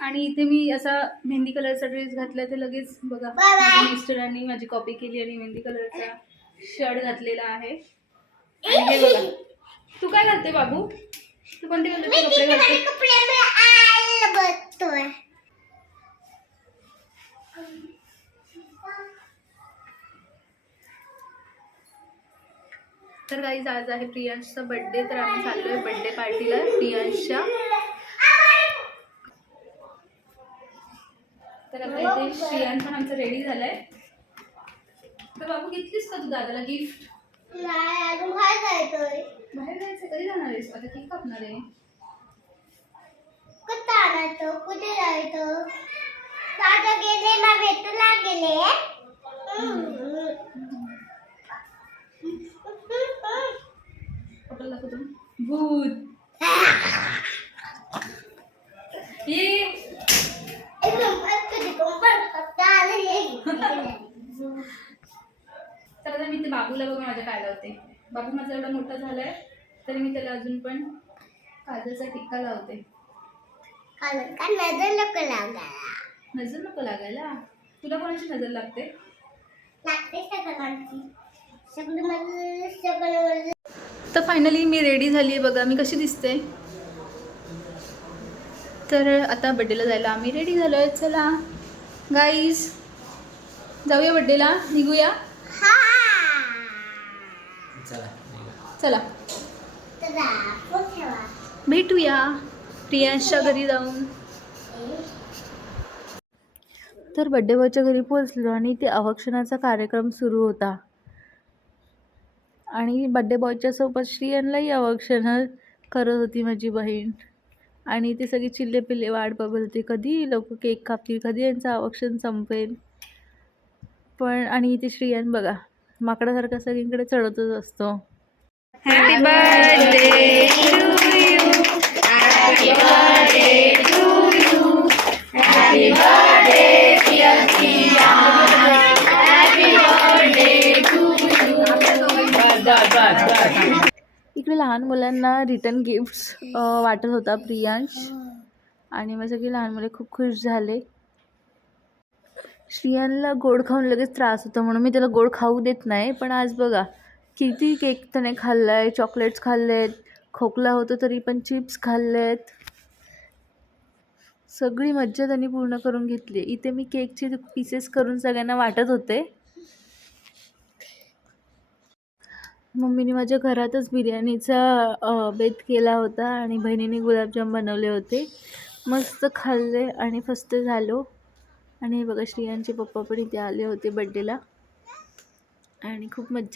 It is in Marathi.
आणि इथे मी असा मेहंदी कलरचा ड्रेस घातला तर लगेच बघा. माझ्या मिस्टरांनी माझी कॉपी केली आणि मेहंदी कलरचा शर्ट घातलेला आहे. आणि हे बघा तू काय घालते बाबू? तू कोणते कलरचे कपडे घालते? तर काही आज आहे प्रियांशचा बर्थडे तर आम्ही चाललोय बर्थडे पार्टीला प्रियांशच्या. तर आता इथे श्रियान पण आमचं रेडी झालंय. तर बाबू घेतलीस का तू दादाला गिफ्ट नाही अजून काय जायचंय. बाहेर जायचं कधी जाणार आहेस? आता केक कापणार आहे. कुठं आणायचं? कुठे जायचं? दादा गेले ना भेटला गेले. पटल दाखव तुम्ही भूत. ये. तर आता मी ते बाबूला बघा माझ्या काय लावते. बाबू माझा एवढा मोठा झालाय तरी मी त्याला अजून पण काजलचा टिक्का लावते. नजर नको लागायला नजर नको लागायला? तुला कोणाची नजर लागते? लागते सगळ्यांची. सगळं माझं सगळं माझं तर फायनली मी रेडी झाली आहे बघा. मी कशी दिसते? तर आता बड्डेला जायला आम्ही रेडी झालो आहे चला. गाईज जाऊया बड्डेला निघूया. हा. चला. भेटूया. प्रियांशच्या घरी जाऊन. तर बड्डे बॉयच्या घरी पोहोचलो आणि ते अवक्षणाचा कार्यक्रम सुरू होता. आणि बड्डे बॉयच्या सोबत श्रियनलाही अवक्षण करत होती माझी बहीण. आणि ते सगळे चिल्ले पिल्ले वाट बघत होते. कधी लोक केक कापतील कधी यांचं अवक्षण संपेल. पण आणि इथे श्रियन बघा. माकडासारखा सगळीकडे चढतच असतो. हॅपी बर्थडे इकडे लहान मुलांना रिटर्न गिफ्ट्स वाटत होता प्रियांश. आणि मग सगळी लहान मुले खूप खुश झाले. श्रियांना गोड खाऊन लगेच त्रास होतो म्हणून मी त्याला गोड खाऊ देत नाही. पण आज बघा किती केक त्याने खाल्ला आहे चॉकलेट्स खाल्ले आहेत खोकला होतो तरी पण चिप्स खाल्ले आहेत सगळी मज्जा त्यांनी पूर्ण करून घेतली. इथे मी केकचे पीसेस करून सगळ्यांना वाटत होते. मम्मीने माझ्या घरातच बिर्याणीचा बेत केला होता आणि बहिणीने गुलाबजाम बनवले होते. मस्त खाल्ले आणि फस्त झालो. आणि हे बघा श्रियांचे पप्पा पण इथे आले होते बड्डेला आणि खूप मज्जा